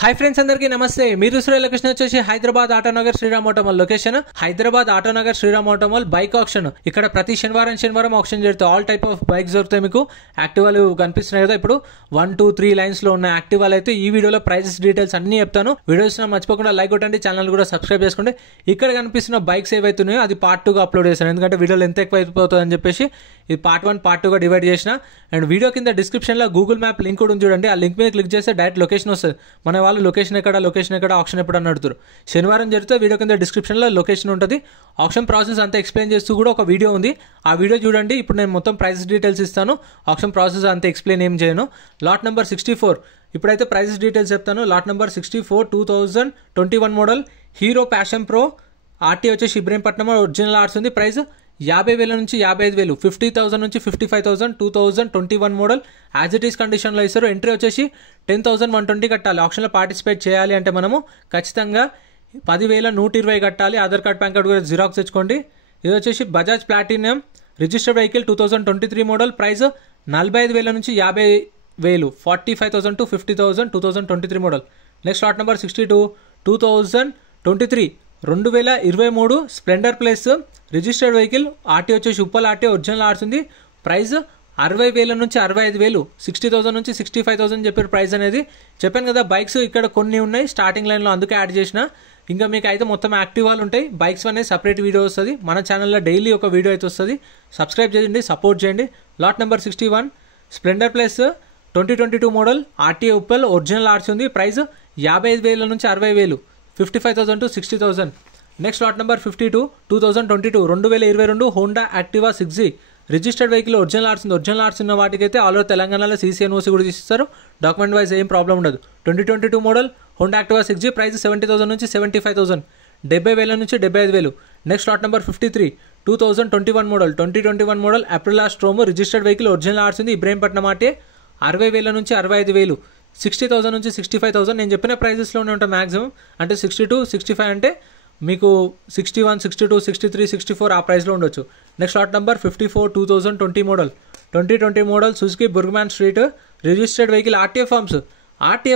Hi friends अंदर की नमस्ते लोकेशन वे Hyderabad Autonagar Shriram Automall location Hyderabad Autonagar Shriram Automall bike auction इक्कड़ प्रति शनिवार ऑक्शन जరుగుతుంది ఆల్ టైప్ ఆఫ్ బైక్స్ దొరుకుతాయి మీకు యాక్టివాలు కనిపిస్తున్నాయి కదా ఇప్పుడు 1 2 3 లైన్స్ లో ఉన్న యాక్టివాలు అయితే ఈ వీడియోలో ప్రైసెస్ డీటెయిల్స్ అన్ని చెప్తాను వీడియోస్ మర్చిపోకుండా లైక్ కొట్టండి ఛానల్ కూడా సబ్స్క్రైబ్ చేసుకోండి ఇక్కడ కనిపిస్తున్న బైక్స్ ఏవైతే ఉన్నాయో అది పార్ట్ 2 గా అప్లోడ్ చేశాను ఎందుకంటే వీడియోలో ఎంత ఎక్కువ అయిపోతుందని చెప్పేసి ఇది పార్ట్ 1 పార్ట్ 2 గా డివైడ్ చేసిన అండ్ వీడియో కింద డిస్క్రిప్షన్ లో గూగుల్ మ్యాప్ లింక్ కూడా ఉంది చూడండి ఆ లింక్ మీద క్లిక్ చేస్తే డైరెక్ట్ లొకేషన్ వస్తుంది మన వాళ్ళు లొకేషన్ ఎక్కడ ఆప్షన్ ఎప్పుడు అని అడుగుతారు శనివారం జరిగితే వీడియో కింద డిస్క్రిప్షన్ లో లొకేషన్ ఉంటుంది ఆప్షన్ ప్రాసెస్ అంతా ఎక్స్ప్లెయిన్ చేస్తూ కూడా ఒక వీడియో ఉంది ఆ వీడియో చూడండి ఇప్పుడు నేను మొత్తం ప్రైస్ డీటెయిల్స్ ఇస్తాను ఆప్షన్ ప్రాసెస్ అంతా ఎక్స్ప్లెయిన్ ఏం చేయను లాట్ నెంబర్ 64 ఇప్పుడైతే ప్రైస్ డీటెయిల్స్ చెప్తాను lot number 64 2021 model Hero Passion Pro RT వచ్చేసి ఇబ్రహీంపట్నం ఒరిజినల్ ఆర్ట్స్ ఉంది ప్రైస్ 50,000 నుంచి 55,000 50,000 నుంచి 55,000 2021 మోడల్ యాజ్ ఇట్ ఈస్ కండిషన్లో ఇస్తారు ఎంట్రీ వచ్చేసి 10,120 కట్టాలి ఆప్షన్లో పార్టిసిపేట్ చేయాలి అంటే మనము ఖచ్చితంగా 10,120 కట్టాలి ఆధార్ కార్డ్ పాన్ కార్డ్ కూడా జిరాక్స్ తెచ్చుకోండి ఇది వచ్చేసి Bajaj Platina registered vehicle 2023 model price 45,000 నుంచి 50,000 45,000 to 50,000 2023 model next lot number 62 2023 2023 Splendor Plus registered vehicle RT వచ్చేసి ఉప్పల్ ఆర్టీ ఒరిజినల్ ఆర్ట్స్ ఉంది ప్రైస్ 60,000 నుంచి 65,000 60,000 నుంచి 65,000 చెప్పారు ప్రైస్ అనేది చెప్పాను కదా బైక్స్ ఇక్కడ కొన్ని ఉన్నాయి స్టార్టింగ్ లైన్లో అందుకే యాడ్ చేసిన ఇంకా మీకు అయితే మొత్తం యాక్టివాలు ఉంటాయి బైక్స్ అనేది సపరేట్ వీడియో వస్తుంది మన ఛానల్లో డైలీ ఒక వీడియో అయితే వస్తుంది సబ్స్క్రైబ్ చేయండి సపోర్ట్ చేయండి lot number 61 Splendor Plus 2022 model RT Uppal original arts ఉంది ప్రైస్ 55,000 నుంచి 60,000 55,000 to 60,000 next lot number 52 2022 Honda Activa 6G registered vehicle original ఆర్ట్స్ ఉన్న వాటికైతే ఆల్ ఓవర్ తెలంగాణలో CCNOC కూడా తీసిస్తారు డాక్యుమెంట్ వైజ్ ఏం ప్రాబ్లం ఉండదు 2022 model Honda Activa 6G price 70,000 నుంచి 75,000 70,000 నుంచి 75,000 next lot number 53 2021 model Aprilia Storm registered vehicle original arts ఉంది ఇబ్రహీంపట్నం ఆటే 60,000 నుంచి 65,000 60,000 నుంచి 65,000 నేను చెప్పిన ప్రైజెస్లోనే ఉంటాయి మ్యాక్సిమం అంటే 62 65 అంటే మీకు 61 62 63 64 ఆ ప్రైస్లో ఉండొచ్చు next lot number 54 2020 model Suzuki Burgman Street registered vehicle RTA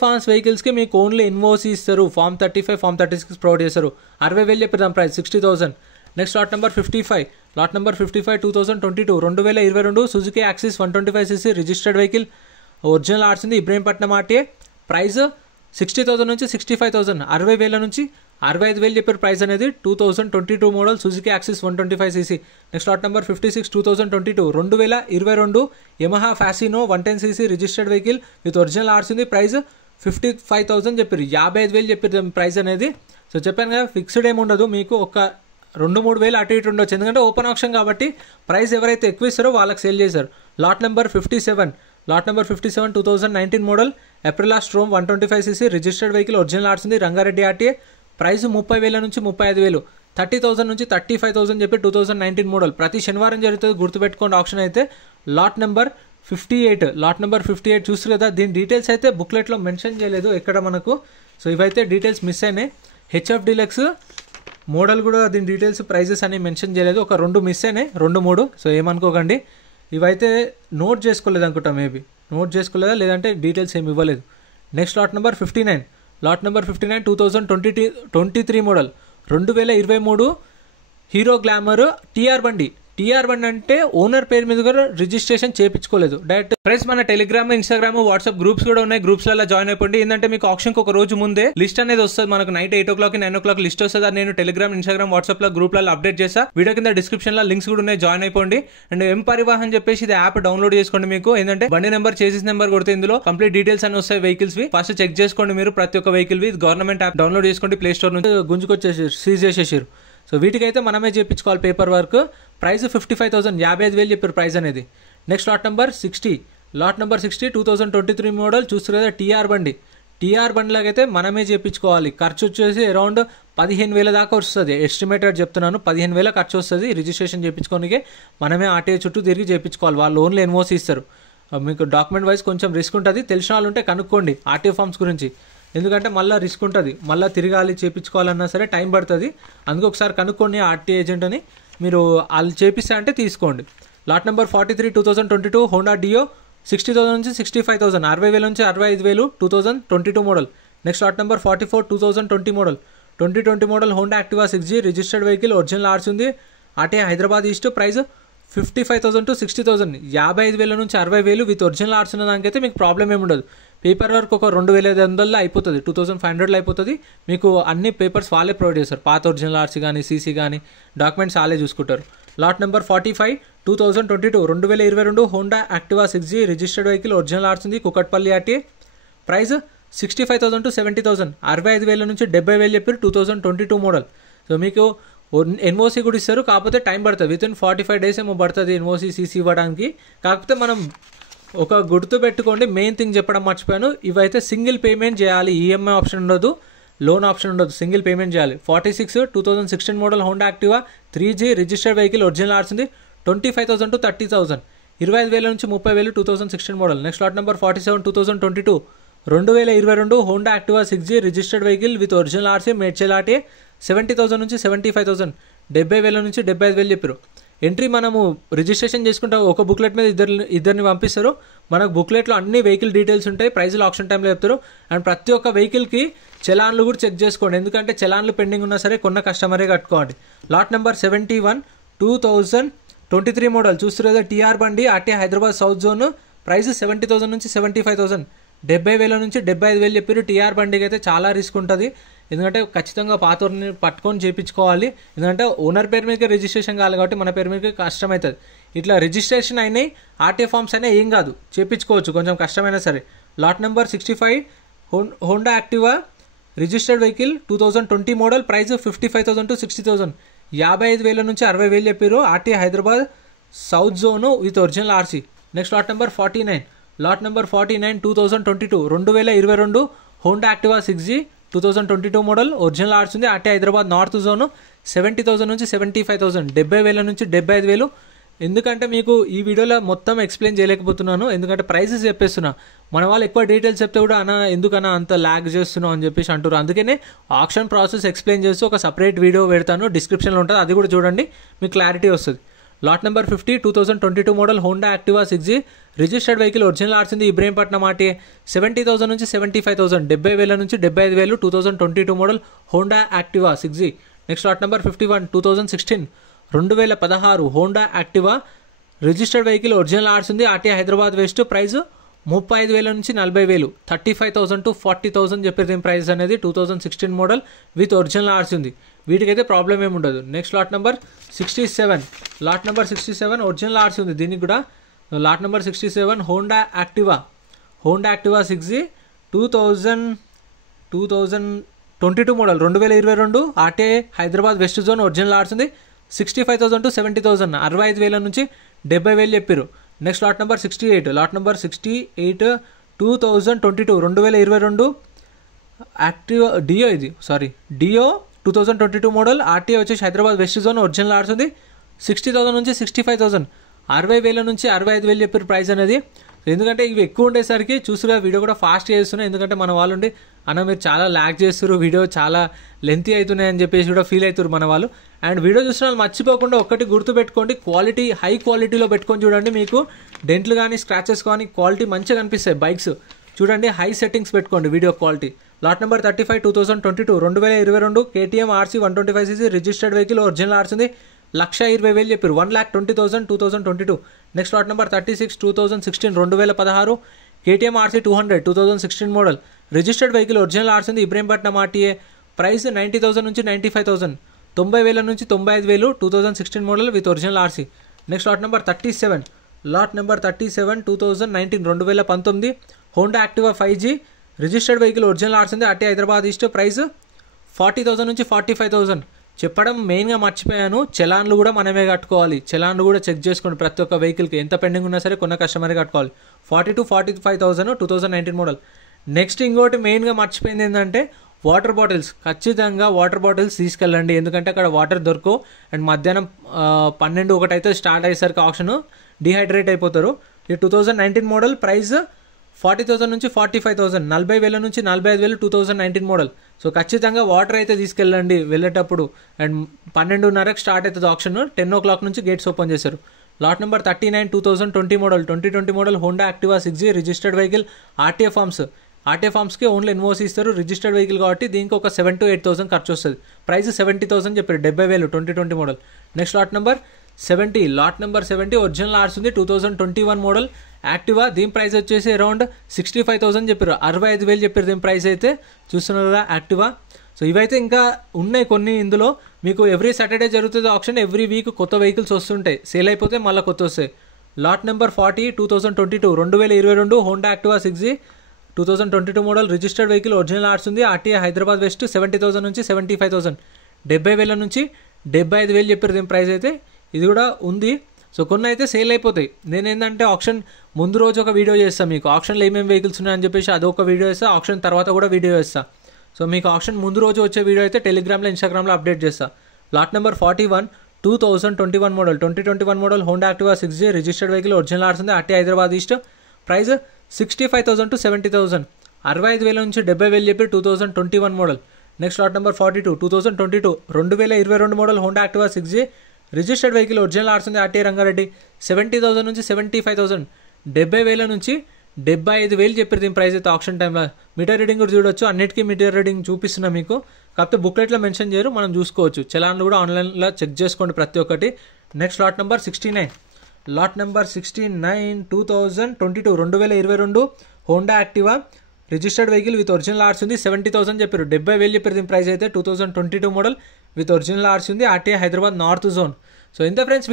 forms వెహికల్స్కి మీకు ఓన్లీ ఇన్వోసి ఇస్తారు ఫార్మ్ 35 ఫార్మ్ 36 ప్రొవైడ్ చేస్తారు 60,000 చెప్పిద్దాం price 60,000 next lot number 55 2022 Suzuki Access 125cc registered vehicle original arts ఉంది ఇబ్రహీంపట్నం ఆర్టీఏ ప్రైస్ 60,000 నుంచి 65,000 60,000 నుంచి 65,000 చెప్పారు ప్రైస్ అనేది 2022 model Suzuki Access 125cc next lot number 56 2022 Yamaha Fascino 110cc registered vehicle with original arts ఉంది price 55,000 చెప్పారు 55,000 చెప్పారు ప్రైస్ అనేది so చెప్పాను కదా ఫిక్స్డ్ ఏమి ఉండదు మీకు ఒక 2-3 వేలు అటు ఇటు ఉండొచ్చు ఎందుకంటే ఓపెన్ ఆప్షన్ కాబట్టి ప్రైస్ ఎవరైతే ఎక్కువ ఇస్తారో వాళ్ళకి సేల్ చేశారు lot number 57 2019 model Aprilia Storm 125cc registered vehicle original arts ఉంది రంగారెడ్డి ఆర్టీఏ ప్రైస్ 30,000 నుంచి 35,000 30,000 నుంచి 35,000 చెప్పి 2019 మోడల్ ప్రతి శనివారం జరుగుతుంది గుర్తుపెట్టుకోండి ఆప్షన్ అయితే లాట్ నెంబర్ 58 చూస్తారు కదా దీని డీటెయిల్స్ అయితే బుక్లెట్లో మెన్షన్ చేయలేదు ఎక్కడ మనకు సో ఇవైతే డీటెయిల్స్ మిస్ అయినాయి హెచ్ఎఫ్ డీలక్స్ మోడల్ కూడా దీని డీటెయిల్స్ ప్రైజెస్ అని మెన్షన్ చేయలేదు ఒక 2 మిస్ అయినాయి 2-3 సో ఏమనుకోకండి ఇవైతే నోట్ చేసుకోలేదు అనుకుంటా మేబీ నోట్ చేసుకోలేదా లేదంటే డీటెయిల్స్ ఏమి ఇవ్వలేదు next lot number 59 2023 model 2023 Hero Glamour TR బండి అంటే ఓనర్ పేరు మీద కూడా రిజిస్ట్రేషన్ చేయించుకోలేదు డైరెక్ట్ ఫ్రెండ్స్ మన టెలిగ్రామ్ ఇన్స్టాగ్రామ్ వాట్సాప్ గ్రూప్స్ కూడా ఉన్నాయి గ్రూప్స్లలో జాయిన్ అయిపోండి ఏంటంటే మీకు ఆప్షన్కి ఒక రోజు ముందే లిస్ట్ అనేది వస్తుంది మనకు నైట్ 8 o'clock 9 o'clock లిస్ట్ వస్తుంది అది నేను టెలిగ్రామ్ ఇన్స్టాగ్రామ్ వాట్సాప్ లో గ్రూప్లలో అప్డేట్ చేస్తా వీడియో కింద డిస్క్రిప్షన్ లో లింక్స్ కూడా ఉన్నాయి జాయిన్ అయిపోండి అండ్ ఎం పరివాహన్ చెప్పేసి ఇది యాప్ డౌన్లోడ్ చేసుకోండి మీకు ఏంటంటే బండి నెంబర్ చేసిస్ నెంబర్ కొడితే ఇందులో కంప్లీట్ డీటెయిల్స్ అని వస్తాయి వెహికల్స్ వి ఫస్ట్ చెక్ చేసుకోండి మీరు ప్రతి ఒక్క వెహికల్ వి గవర్నమెంట్ యాప్ డౌన్లోడ్ చేసుకోండి ప్లే స్టోర్ నుంచి గుంజుకొచ్చేసి సీజ్ చేసేసారు సో వీటికైతే మనమే చేయించుకోవాలి పేపర్ వర్క్ ప్రైస్ 55,000 55,000 చెప్పారు ప్రైస్ అనేది నెక్స్ట్ లాట్ నెంబర్ 60 2023 మోడల్ చూస్తారు కదా టీఆర్ బండిలాగైతే మనమే చేయించుకోవాలి ఖర్చు వచ్చేసి అరౌండ్ 15,000 దాకా వస్తుంది ఎస్టిమేటెడ్ చెప్తున్నాను 15,000 ఖర్చు వస్తుంది రిజిస్ట్రేషన్ చేయించుకోనికే మనమే ఆర్టీఏ చుట్టూ తిరిగి చేయించుకోవాలి వాళ్ళు ఓన్లీ ఎన్ఓసి ఇస్తారు మీకు డాక్యుమెంట్ వైజ్ కొంచెం రిస్క్ ఉంటుంది తెలిసిన వాళ్ళు ఉంటే కనుక్కోండి ఆర్టీఏ ఫార్మ్స్ గురించి ఎందుకంటే మళ్ళీ రిస్క్ ఉంటుంది మళ్ళీ తిరగాలి చేయించుకోవాలన్నా సరే టైం పడుతుంది అందుకు ఒకసారి కనుక్కోండి ఆర్టీఏ ఏజెంట్ అని మీరు వాళ్ళు చేపిస్తా అంటే తీసుకోండి లాట్ నెంబర్ 43 2022 హోండా డియో 60,000 నుంచి 65,000 60,000 నుంచి 65,000 2022 model next lot number 44 2020 model 2020 model Honda Activa 6G registered vehicle original RC ఉంది. RTI Hyderabad east. Price 55,000 to 60,000 55,000 నుంచి 60,000 విత్ ఒరిజినల్ ఆర్ట్స్ ఉన్న దానికైతే మీకు ప్రాబ్లం ఏమి ఉండదు. పేపర్ వర్క్ ఒక 2,500 అయిపోతుంది, 2,500 అయిపోతుంది. మీకు అన్ని పేపర్స్ వాళ్ళే ప్రొవైడ్ చేస్తారు. పాత ఒరిజినల్ ఆర్సీ కానీ సీసీ కానీ డాక్యుమెంట్స్ వాళ్ళే చూసుకుంటారు. Lot number 45 2022 2022 Honda Activa 6G registered vehicle original arts ఉంది. కుకట్పల్లి ఆర్టీఐ. ప్రైస్ 65,000 to 70,000 65,000 నుంచి 70,000 చెప్పారు. 2022 మోడల్. సో మీకు ఎన్ఓసీ కూడా ఇస్తారు, కాకపోతే టైం పడుతుంది. విత్ ఇన్ 45 days ఏమో పడుతుంది ఎన్ఓసీ సీసీ ఇవ్వడానికి. కాకపోతే మనం ఒక గుర్తు పెట్టుకోండి, మెయిన్ థింగ్ చెప్పడం మర్చిపోయాను. ఇవైతే సింగిల్ పేమెంట్ చేయాలి, ఈఎంఐ ఆప్షన్ ఉండదు, లోన్ ఆప్షన్ ఉండదు, సింగిల్ పేమెంట్ చేయాలి. 46 2016 model Honda Activa 3G registered vehicle original arts ఉంది. 25,000 to 30,000 25,000 నుంచి 30,000 2016 model. Next lot number 47 2022 2022 Honda Activa 6G registered vehicle with original RC Medchal RTA 70,000 నుంచి 75,000 70,000 నుంచి 75,000 చెప్పారు. ఎంట్రీ మనము రిజిస్ట్రేషన్ చేసుకుంటాం, ఒక బుక్లెట్ మీద ఇద్దరిని పంపిస్తారు. మనకు బుక్లెట్లో అన్ని వెహికల్ డీటెయిల్స్ ఉంటాయి, ప్రైజ్లు ఆప్షన్ టైంలో చెప్తారు. అండ్ ప్రతి ఒక్క వెహికల్కి చలాన్లు కూడా చెక్ చేసుకోండి, ఎందుకంటే చలాన్లు పెండింగ్ ఉన్నా సరే కొన్న కస్టమరే కట్టుకోండి. లాట్ నెంబర్ 71 2023 మోడల్ చూస్తారు కదా, టీఆర్ బండి RTI Hyderabad south zone. Price 70,000 నుంచి 75,000 70,000 నుంచి 75,000 చెప్పారు. టీఆర్ బండికి అయితే చాలా రిస్క్ ఉంటుంది, ఎందుకంటే ఖచ్చితంగా పాతని పట్టుకొని చేయించుకోవాలి. ఎందుకంటే ఓనర్ పేరు మీదకి రిజిస్ట్రేషన్ కావాలి కాబట్టి మన పేరు మీదకి కష్టమవుతుంది. ఇట్లా రిజిస్ట్రేషన్ అయినాయి, ఆర్టీఏ ఫామ్స్ అయినా ఏం కాదు, చేయించుకోవచ్చు, కొంచెం కష్టమైనా సరే. Lot number 65 Honda Activa registered vehicle 2020 model. Price 55,000 to 60,000 55,000 నుంచి 60,000 చెప్పారు. RTI Hyderabad south zone with original RC. Next lot number 49 lot number 49 2022 2022 Honda Activa 6G 2022 model original arts ఉంది. ఆర్టీఐ హైదరాబాద్ నార్త్ జోన్ 70,000 నుంచి 75,000 70,000 నుంచి 75,000. ఎందుకంటే మీకు ఈ వీడియోలో మొత్తం ఎక్స్ప్లెయిన్ చేయలేకపోతున్నాను, ఎందుకంటే ప్రైసెస్ చెప్పేస్తున్నా. మన వాళ్ళు ఎక్కువ డీటెయిల్స్ చెప్తే కూడా ఎందుకన్నా అంత ల్యాగ్ చేస్తున్నావు అని చెప్పేసి అంటారు. అందుకనే ఆప్షన్ ప్రాసెస్ ఎక్స్ప్లెయిన్ చేస్తూ ఒక సపరేట్ వీడియో పెడతాను, డిస్క్రిప్షన్లో ఉంటుంది, అది కూడా చూడండి, మీకు క్లారిటీ వస్తుంది. Lot number 50 2022 model Honda Activa 6G registered vehicle original arts ఉంది. ఇబ్రహీంపట్నం ఆర్టీఏ 70,000 నుంచి 75,000 70,000 నుంచి 75,000 2022 model Honda Activa 6G. Next lot number 51 2016 2016 Honda Activa registered vehicle original arts ఉంది. RTI Hyderabad west. ప్రైస్ 35,000 నుంచి 40,000 35,000 to 40,000 చెప్పేది ప్రైస్ అనేది. 2016 మోడల్ విత్ ఒరిజినల్ ఆర్ట్స్ ఉంది, వీటికైతే problem ఏమి ఉండదు. Next lot number 67 lot number 67 original arts ఉంది దీనికి కూడా. Lot number 67 Honda Activa 6G 2022 model 2022 RTI Hyderabad west zone original arts ఉంది. 65,000 to 70,000 65,000 నుంచి 70,000 చెప్పారు. Next lot number 68 lot number 68 2022 2022 Activa Dio 2022 model RTI వచ్చేసి Hyderabad west zone original arts ఉంది. 60,000 నుంచి 65,000 60,000 నుంచి 65,000 చెప్పారు ప్రైస్ అనేది. ఎందుకంటే ఇవి ఎక్కువ ఉండేసరికి చూసుగా వీడియో కూడా ఫాస్ట్ చేస్తున్నాయి, ఎందుకంటే మన వాళ్ళు ఉండి అన్న మీరు చాలా ల్యాగ్ చేస్తారు, వీడియో చాలా లెంతీ అవుతున్నాయి అని చెప్పేసి కూడా ఫీల్ అవుతారు మన వాళ్ళు. అండ్ వీడియో చూసిన వాళ్ళు మర్చిపోకుండా ఒక్కటి గుర్తుపెట్టుకోండి, క్వాలిటీ హై క్వాలిటీలో పెట్టుకొని చూడండి, మీకు డెంట్లు కానీ స్క్రాచెస్ కానీ క్వాలిటీ మంచిగా కనిపిస్తాయి. బైక్స్ చూడండి, హై సెట్టింగ్స్ పెట్టుకోండి video quality. Lot number 35 2022 2022 KTM RC 125cc registered vehicle original arts ఉంది. 1,20,000 చెప్పారు. 1,20,000 2022. Next lot number 36 2016 2016 KTM RC 200 2016 model registered vehicle original arts ఉంది. ఇబ్రహీంపట్నం ఆర్టీఏ. ప్రైస్ 90,000 నుంచి 95,000 90,000 నుంచి 95,000 2016 model with original RC. Next lot number 37 lot number 37 2019 2019 Honda Activa 5G registered vehicle original arts ఉంది. RTI Hyderabad east. Price 40,000 నుంచి 45,000 చెప్పడం మెయిన్గా మర్చిపోయాను. చలాన్లు కూడా మనమే కట్టుకోవాలి, చలాన్లు కూడా చెక్ చేసుకోండి. ప్రతి ఒక్క వెహికల్కి ఎంత పెండింగ్ ఉన్నా సరే కొన్న కస్టమరే కట్టుకోవాలి. 40,000 to 45,000 2019 మోడల్. నెక్స్ట్ ఇంకోటి మెయిన్గా మర్చిపోయింది ఏంటంటే వాటర్ బాటిల్స్. ఖచ్చితంగా వాటర్ బాటిల్స్ తీసుకెళ్ళండి, ఎందుకంటే అక్కడ వాటర్ దొరకవు. అండ్ మధ్యాహ్నం 12-1 అయితే స్టార్ట్ అయ్యేసరికి ఆప్షన్ డిహైడ్రేట్ అయిపోతారు. ఈ 2019 మోడల్. ప్రైస్ 40,000 నుంచి 45,000 40,000 నుంచి 45,000 2019 మోడల్. సో ఖచ్చితంగా వాటర్ అయితే తీసుకెళ్ళండి వెళ్ళేటప్పుడు. అండ్ 12:30కి స్టార్ట్ అవుతుంది ఆప్షన్. 10 o'clock నుంచి గేట్స్ ఓపెన్ చేశారు. Lot number 39 2020 model 2020 model Honda Activa 6G registered vehicle RTA forms RTA ఫామ్స్కి ఓన్లీ ఎన్ఓసి ఇస్తారు, రిజిస్టర్డ్ వెహికల్ కాబట్టి దీనికి ఒక 7,000 to 8,000 ఖర్చు వస్తుంది. ప్రైస్ 70,000 చెప్పారు, 70,000 2020 model. Next lot number 70 original RC ఉంది, 2021 మోడల్ యాక్టివా. దీని ప్రైస్ వచ్చేసి అరౌండ్ 65,000 చెప్పారు, 65,000 చెప్పారు దీని ప్రైస్ అయితే. చూస్తున్నారు కదా యాక్టివా. సో ఇవైతే ఇంకా ఉన్నాయి కొన్ని. ఇందులో మీకు ఎవ్రీ సాటర్డే జరుగుతుంది ఆప్షన్, ఎవ్రీ వీక్ కొత్త వెహికల్స్ వస్తుంటాయి, సేల్ అయిపోతే మళ్ళీ కొత్త వస్తాయి. Lot number 40 2022 2022 Honda Activa 6G 2022 model registered vehicle, original RC ఉంది, ఆర్టీఏ హైదరాబాద్ వెస్ట్. 70,000 నుంచి 75,000, 70,000 నుంచి 75,000 చెప్పారు దీని ప్రైస్ అయితే. ఇది కూడా ఉంది. సో కొన్ని అయితే సేల్ అయిపోతాయి. నేను ఏంటంటే ఆప్షన్ ముందు రోజు ఒక వీడియో చేస్తాను మీకు, ఆప్షన్లో ఏమేమి వెహికల్స్ ఉన్నాయని చెప్పేసి అదొక వీడియో చేస్తాను, ఆప్షన్ తర్వాత కూడా వీడియో చేస్తాను. సో మీకు ఆప్షన్ ముందు రోజు వచ్చే వీడియో అయితే టెలిగ్రామ్లో ఇన్స్టాగ్రామ్లో అప్డేట్ చేస్తాను. Lot number 41 2021 model 2021 model Honda Activa 6G registered vehicle, original RC ఉంది, RTA Hyderabad east. Price 65,000 to 70,000, 65,000 నుంచి 70,000 చెప్పి 2021 model. Next lot number 42 2022 2022 model Honda Activa 6G registered vehicle, original RC ఉంది, ఆర్టీఏ రంగారెడ్డి. 70,000 నుంచి 75,000, 70,000 నుంచి 75,000 చెప్పారు దీని ప్రైస్ అయితే ఆప్షన్ టైంలో. మీటర్ రీడింగ్ కూడా చూడొచ్చు, అన్నిటికీ మీటర్ రీడింగ్ చూపిస్తున్నా మీకు, కాకపోతే బుక్లెట్లో మెన్షన్ చేయరు, మనం చూసుకోవచ్చు. చలాన్లు కూడా ఆన్లైన్లో చెక్ చేసుకోండి ప్రతి ఒక్కటి. Next lot number 69 2022 2022 Honda Activa registered vehicle with original RC ఉంది, 70,000 చెప్పారు, 70,000 చెప్పారు దీని ప్రైస్ అయితే. 2022 మోడల్ విత్ ఒరిజినల్ ఆర్స్ ఉంది, RTA Hyderabad north zone. So ఇంత ఫ్రెండ్స్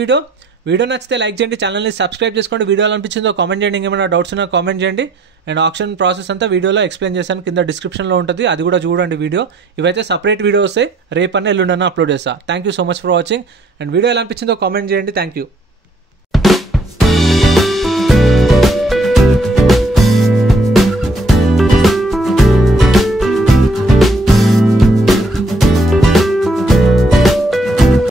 వీడియో నచ్చితే లైక్ చేయండి, ఛానల్ని సబ్స్క్రైబ్ చేసుకోండి. వీడియో అనిపించిందో కామెంట్ చేయండి, ఇంకేమైనా డౌట్స్ ఉన్నా కామెంట్ చేయండి. అండ్ ఆప్షన్ ప్రాసెస్ అంతా వీడియోలో ఎక్స్ప్లెయిన్ చేశాను, కింద డిస్క్రిప్షన్లో ఉంటుంది, అది కూడా చూడండి వీడియో. ఇవైతే సపరేట్ వీడియో వస్తాయి, రేపన్నా ఎల్లుండన్నా అప్లోడ్ చేస్తాను. Thank you so much for watching. And video ఎలా అనిపించిందో కామెంట్ చేయండి. Thank you.